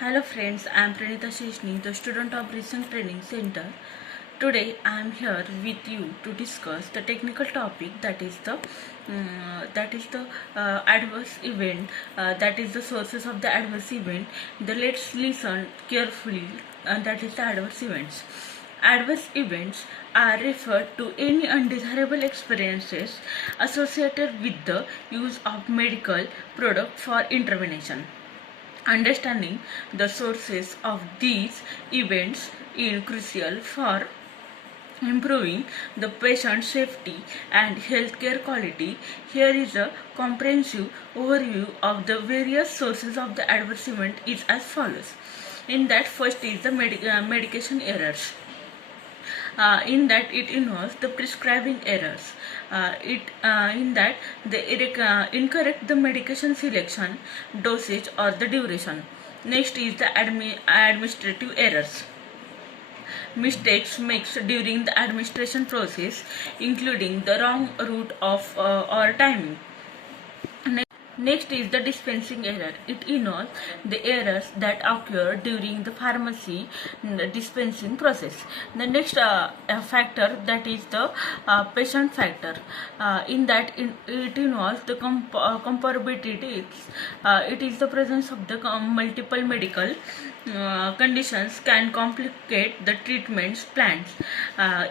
Hello friends, I am Pranita Sheshni, the student of Recent Training Center. Today I am here with you to discuss the technical topic that is the adverse event, that is the sources of the adverse event. Let's listen carefully. That is the adverse events. Adverse events are referred to any undesirable experiences associated with the use of medical product for intervention. Understanding the sources of these events is crucial for improving the patient safety and healthcare quality. Here is a comprehensive overview of the various sources of the adverse event is as follows. In that, first is the medication errors. In that it involves the prescribing errors. In that incorrect the medication selection, dosage or the duration. Next is the administrative errors. Mistakes made during the administration process, including the wrong route of or timing. Next is the dispensing error. It involves the errors that occur during the pharmacy dispensing process. The next factor, that is the patient factor. In that it involves the comorbidities. It is the presence of the multiple medical conditions can complicate the treatments plans.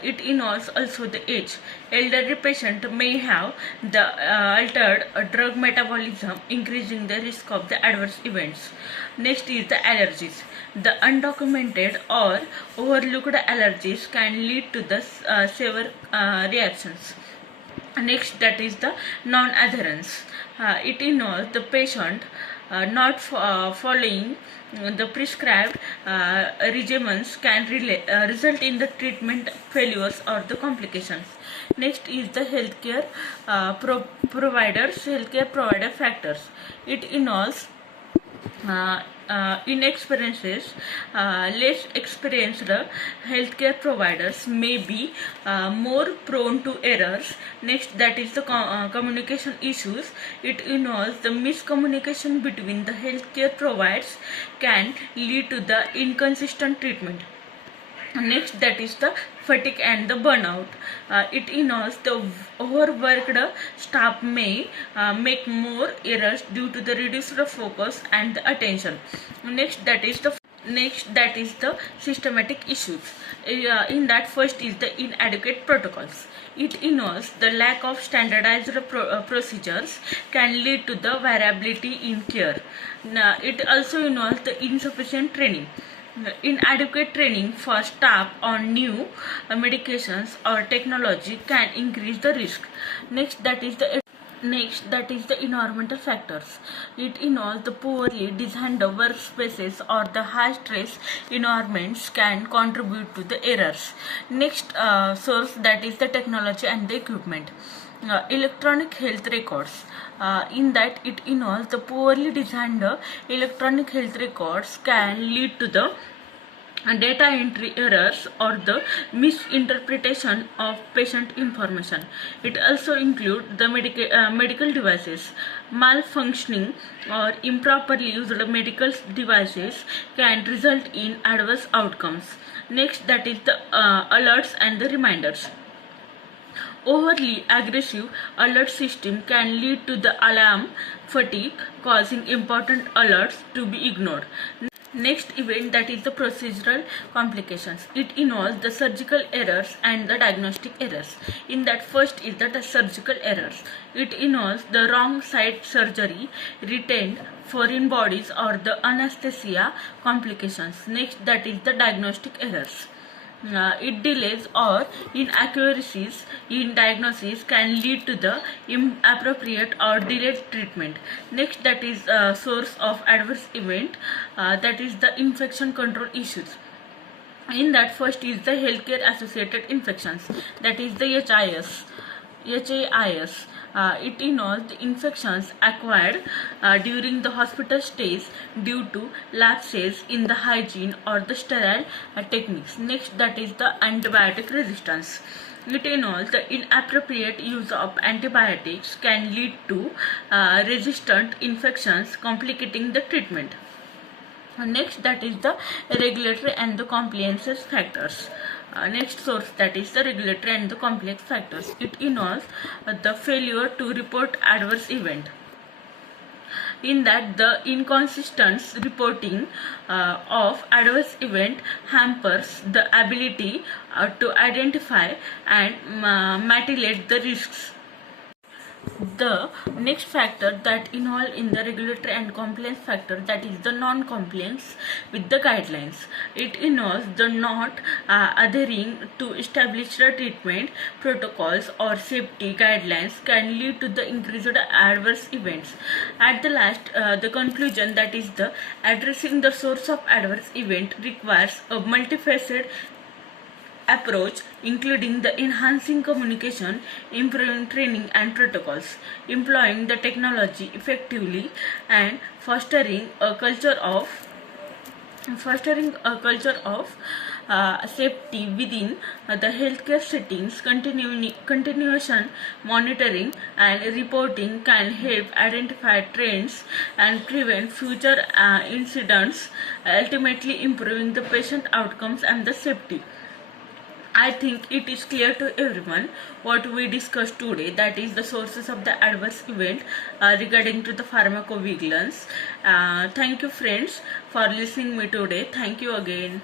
It involves also the age. Elderly patient may have the altered drug metabolism, increasing the risk of the adverse events. Next is the allergies. The undocumented or overlooked allergies can lead to the severe reactions. Next, that is the non-adherence. It involves the patient not following the prescribed regimens can result in the treatment failures or the complications. Next is the healthcare provider factors. It involves inexperiences. Less experienced healthcare providers may be more prone to errors. Next, that is the communication issues. It involves the miscommunication between the healthcare providers can lead to the inconsistent treatment. Next, that is the fatigue and the burnout. It involves the overworked staff may make more errors due to the reduced focus and the attention. Next, that is the systematic issues. In that, first is the inadequate protocols. It involves the lack of standardized procedures can lead to the variability in care. Now, it also involves the insufficient training. Inadequate training for staff on new medications or technology can increase the risk. Next, that is the environmental factors. It involves the poorly designed workspaces or the high stress environments can contribute to the errors. Next source, that is the technology and the equipment. Electronic health records. In that it involves the poorly designed electronic health records can lead to the data entry errors or the misinterpretation of patient information. It also includes the medical devices. Malfunctioning or improperly used medical devices can result in adverse outcomes. Next, that is the alerts and the reminders. Overly aggressive alert system can lead to the alarm fatigue, causing important alerts to be ignored. Next event, that is the procedural complications. It involves the surgical errors and the diagnostic errors. In that, first is the surgical errors. It involves the wrong site surgery, retained foreign bodies or the anesthesia complications. Next, that is the diagnostic errors. It delays or inaccuracies in diagnosis can lead to the inappropriate or delayed treatment. Next, that is source of adverse event, that is the infection control issues. In that, first is the healthcare associated infections, that is the HAIs. It involves the infections acquired during the hospital stays due to lapses in the hygiene or the sterile techniques. Next, that is the antibiotic resistance. It involves the inappropriate use of antibiotics can lead to resistant infections, complicating the treatment. Next, that is the regulatory and the compliance factors. Next source, that is the regulatory and the complex factors. It involves the failure to report adverse event, in that the inconsistent reporting of adverse event hampers the ability to identify and mitigate the risks. The next factor that involved in the regulatory and compliance factor, that is the non-compliance with the guidelines. It involves the not adhering to established treatment protocols or safety guidelines can lead to the increased adverse events. At the last, the conclusion, that is the addressing the source of adverse event requires a multifaceted approach, including the enhancing communication, improving training and protocols, employing the technology effectively, and fostering a culture of safety within the healthcare settings. Continuation monitoring and reporting can help identify trends and prevent future incidents, ultimately improving the patient outcomes and the safety. I think it is clear to everyone what we discussed today, that is the sources of the adverse event regarding to the pharmacovigilance. Thank you friends for listening me today. Thank you again.